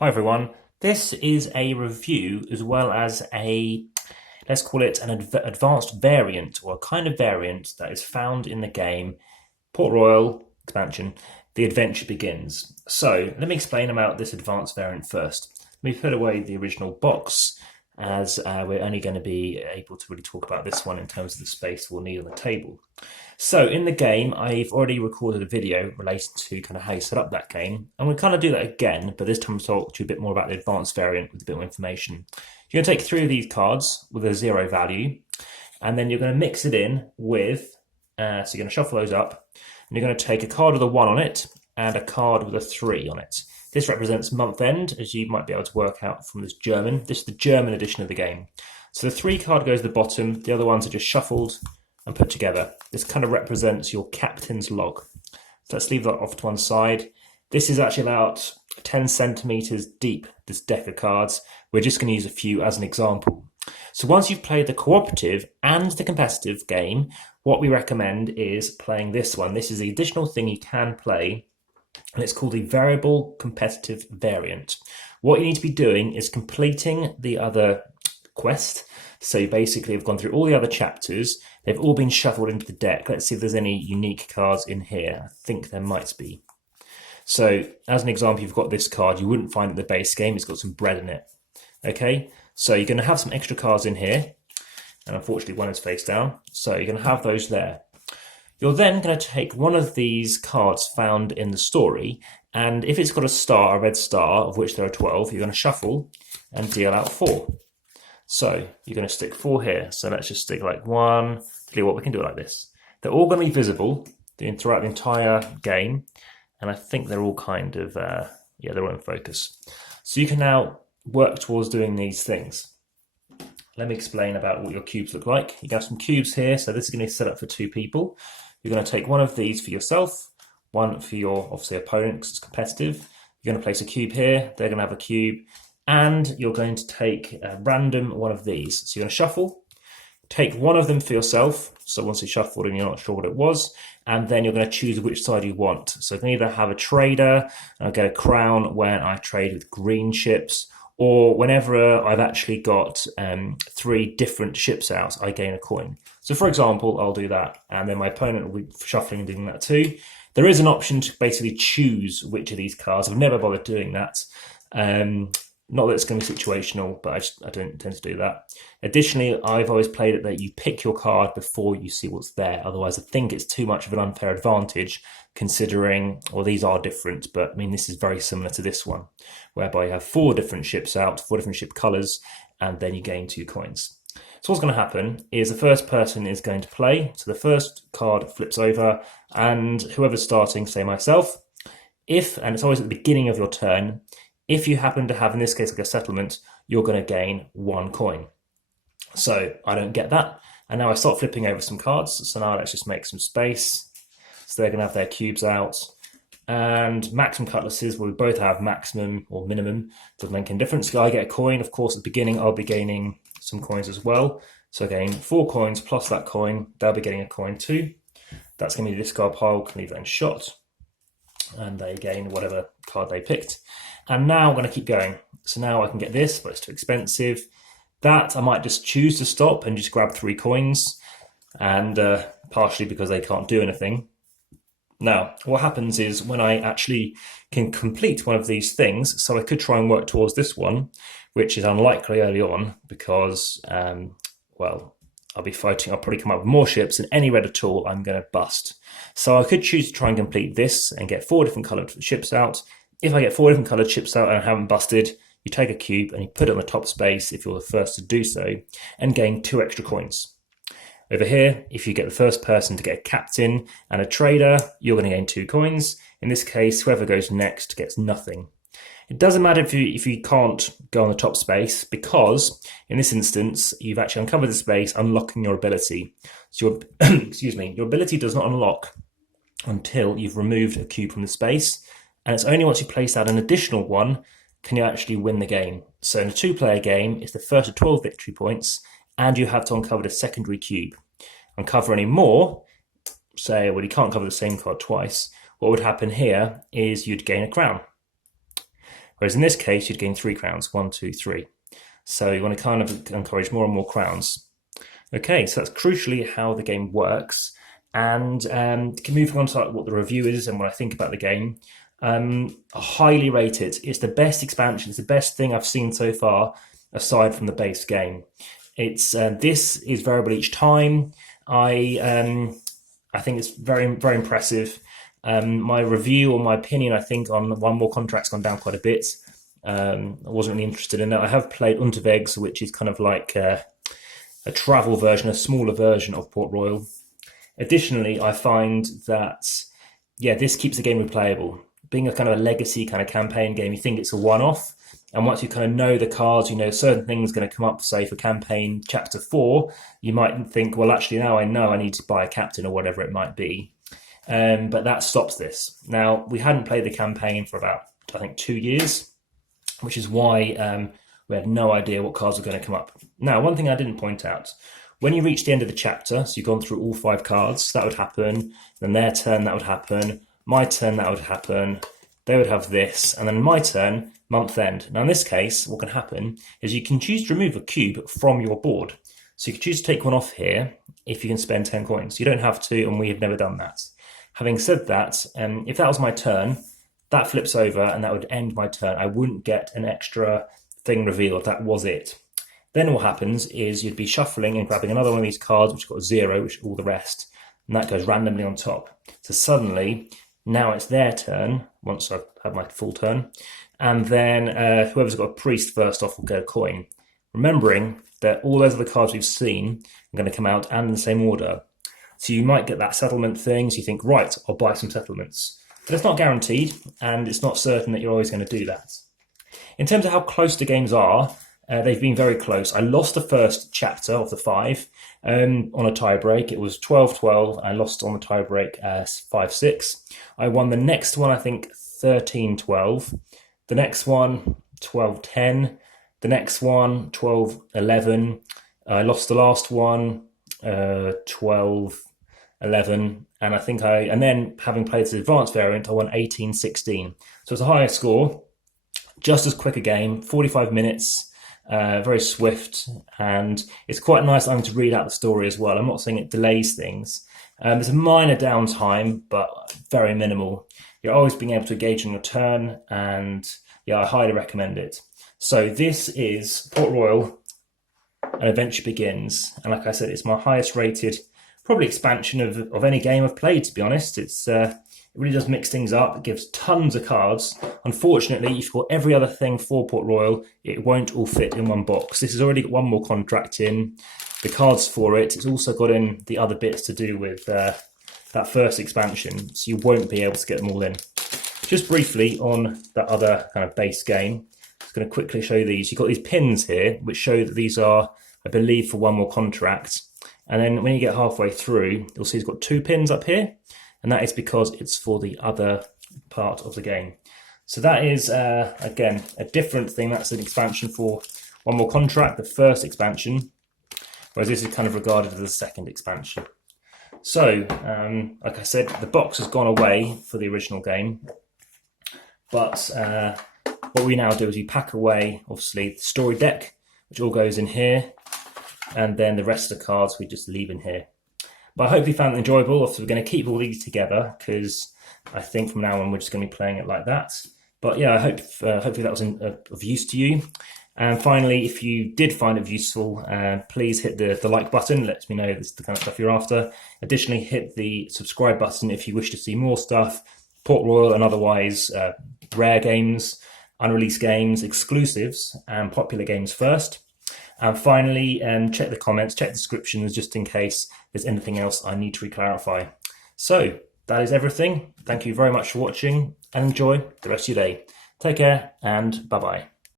Hi everyone, this is a review as well as let's call it an advanced variant or a kind of variant that is found in the game Port Royal expansion, The Adventure Begins. So let me explain about this advanced variant first. Let me put away the original box as we're only going to be able to really talk about this one in terms of the space we'll need on the table. So in the game, I've already recorded a video related to kind of how you set up that game. And we'll kind of do that again, but this time I'll talk to you a bit more about the advanced variant with a bit more information. You're going to take 3 of these cards with a 0 value, and then you're going to mix it in with, so you're going to shuffle those up, and you're going to take a card with a 1 on it and a card with a 3 on it. This represents month end, as you might be able to work out from this German. This is the German edition of the game. So the 3 card goes to the bottom, the other ones are just shuffled and put together. This kind of represents your captain's log. So let's leave that off to one side. This is actually about 10 centimeters deep, this deck of cards. We're just going to use a few as an example. So once you've played the cooperative and the competitive game, what we recommend is playing this one. This is the additional thing you can play, and it's called the variable competitive variant. What you need to be doing is completing the other quest. So you basically have gone through all the other chapters. They've all been shuffled into the deck. Let's see if there's any unique cards in here. I think there might be. So as an example, you've got this card. You wouldn't find it in the base game. It's got some bread in it. Okay, so you're going to have some extra cards in here. And unfortunately, one is face down. So you're going to have those there. You're then going to take one of these cards found in the story. And if it's got a star, a red star, of which there are 12, you're going to shuffle and deal out 4. So you're going to stick 4 here. So let's just stick like 1. Tell you what, we can do it like this. They're all going to be visible throughout the entire game. And I think they're all kind of, they're all in focus. So you can now work towards doing these things. Let me explain about what your cubes look like. You have some cubes here. So this is going to be set up for 2 people. You're going to take one of these for yourself, one for your, obviously, opponent because it's competitive. You're going to place a cube here. They're going to have a cube. And you're going to take a random one of these. So you're going to shuffle, take one of them for yourself. So once you shuffled and you're not sure what it was, and then you're going to choose which side you want. So you can either have a trader, and I'll get a crown when I trade with green ships, or whenever I've actually got 3 different ships out, I gain a coin. So for example, I'll do that, and then my opponent will be shuffling and doing that too. There is an option to basically choose which of these cards. I've never bothered doing that. Not that it's going to be situational, but I don't tend to do that. Additionally, I've always played it that you pick your card before you see what's there. Otherwise, I think it's too much of an unfair advantage considering, well, these are different, but I mean, this is very similar to this one, whereby you have 4 different ships out, 4 different ship colors, and then you gain 2 coins. So what's going to happen is the first person is going to play. So the first card flips over, and whoever's starting, say myself, and it's always at the beginning of your turn, if you happen to have, in this case, like a settlement, you're going to gain 1 coin. So I don't get that. And now I start flipping over some cards. So now let's just make some space. So they're going to have their cubes out. And maximum cutlasses, well, we both have maximum or minimum. Doesn't make any difference. So I get a coin. Of course, at the beginning, I'll be gaining some coins as well. So again, 4 coins plus that coin. They'll be getting a coin too. That's going to be the discard pile. Can leave that in shot. And they gain whatever card they picked. And now I'm going to keep going. So now I can get this, but it's too expensive. That I might just choose to stop and just grab 3 coins, and partially because they can't do anything. Now, what happens is when I actually can complete one of these things, so I could try and work towards this one, which is unlikely early on because, well, I'll be fighting, I'll probably come up with more ships, and any red at all, I'm going to bust. So I could choose to try and complete this and get 4 different coloured ships out. If I get 4 different coloured ships out and I haven't busted, you take a cube and you put it on the top space if you're the first to do so, and gain 2 extra coins. Over here, if you get the first person to get a captain and a trader, you're going to gain 2 coins. In this case, whoever goes next gets nothing. It doesn't matter if you can't go on the top space, because in this instance, you've actually uncovered the space, unlocking your ability. So your, excuse me, your ability does not unlock until you've removed a cube from the space. And it's only once you place out an additional one can you actually win the game. So in a 2-player game, it's the first of 12 victory points, and you have to uncover the secondary cube. Uncover any more, say, well, you can't cover the same card twice. What would happen here is you'd gain a crown. Whereas in this case, you'd gain 3 crowns, 1, 2, 3. So you want to kind of encourage more and more crowns. Okay, so that's crucially how the game works. And can move on to what the review is and what I think about the game. Highly rated. It's the best expansion. It's the best thing I've seen so far, aside from the base game. It's this is variable each time. I think it's very, very impressive. My review or my opinion, I think, on One More Contract's gone down quite a bit. I wasn't really interested in it. I have played Unterwegs, which is kind of like a travel version, a smaller version of Port Royal. Additionally, I find that, this keeps the game replayable. Being a kind of a legacy kind of campaign game, you think it's a one-off. And once you kind of know the cards, you know certain things are going to come up, say for campaign chapter 4, you might think, well, actually now I know I need to buy a captain or whatever it might be. But that stops this. Now, we hadn't played the campaign for about, I think, 2 years, which is why we had no idea what cards were going to come up. Now, one thing I didn't point out, when you reach the end of the chapter, so you've gone through all 5 cards, that would happen, then their turn, that would happen, my turn, that would happen, they would have this, and then my turn, month end. Now in this case, what can happen is you can choose to remove a cube from your board. So you can choose to take one off here if you can spend 10 coins. You don't have to, and we have never done that. Having said that, if that was my turn, that flips over and that would end my turn. I wouldn't get an extra thing revealed. That was it. Then what happens is you'd be shuffling and grabbing another one of these cards, which got a 0, which all the rest, and that goes randomly on top. So suddenly, now it's their turn, once I've had my full turn, and then whoever's got a priest first off will get a coin. Remembering that all those other cards we've seen are going to come out and in the same order. So you might get that settlement thing, so you think, right, I'll buy some settlements. But it's not guaranteed, and it's not certain that you're always going to do that. In terms of how close the games are, they've been very close. I lost the first chapter of the 5 on a tie-break. It was 12-12. I lost on the tie-break 5-6. I won the next one, I think, 13-12. The next one, 12-10. The next one, 12-11. I lost the last one, 12-11. And I think and then having played this advanced variant, I won 18-16. So it's a higher score, just as quick a game, 45 minutes, very swift, and it's quite nice having to read out the story as well. I'm not saying it delays things. There's a minor downtime, but very minimal. You're always being able to engage in your turn, and I highly recommend it. So this is Port Royal, An Adventure Begins, and like I said, it's my highest rated probably expansion of any game I've played, to be honest. It really does mix things up. It gives tons of cards. Unfortunately, if you've got every other thing for Port Royal, it won't all fit in one box. This has already got One More Contract in, the cards for it. It's also got in the other bits to do with that first expansion, so you won't be able to get them all in. Just briefly on that other kind of base game, I'm just going to quickly show you these. You've got these pins here, which show that these are, I believe, for One More Contract. And then when you get halfway through, you'll see it's got 2 pins up here, and that is because it's for the other part of the game. So that is, again, a different thing. That's an expansion for One More Contract, the first expansion, whereas this is kind of regarded as the second expansion. So, like I said, the box has gone away for the original game, but what we now do is we pack away, obviously, the story deck, which all goes in here, and then the rest of the cards we just leave in here. But I hope you found it enjoyable. Obviously, we're going to keep all these together because I think from now on we're just going to be playing it like that. But yeah, I hope hopefully that was of use to you. And finally, if you did find it useful, please hit the like button. Let me know this is the kind of stuff you're after. Additionally, hit the subscribe button if you wish to see more stuff, Port Royal and otherwise, rare games, unreleased games, exclusives, and popular games first. And finally, check the comments, check the descriptions, just in case there's anything else I need to re-clarify. So that is everything. Thank you very much for watching, and enjoy the rest of your day. Take care, and bye-bye.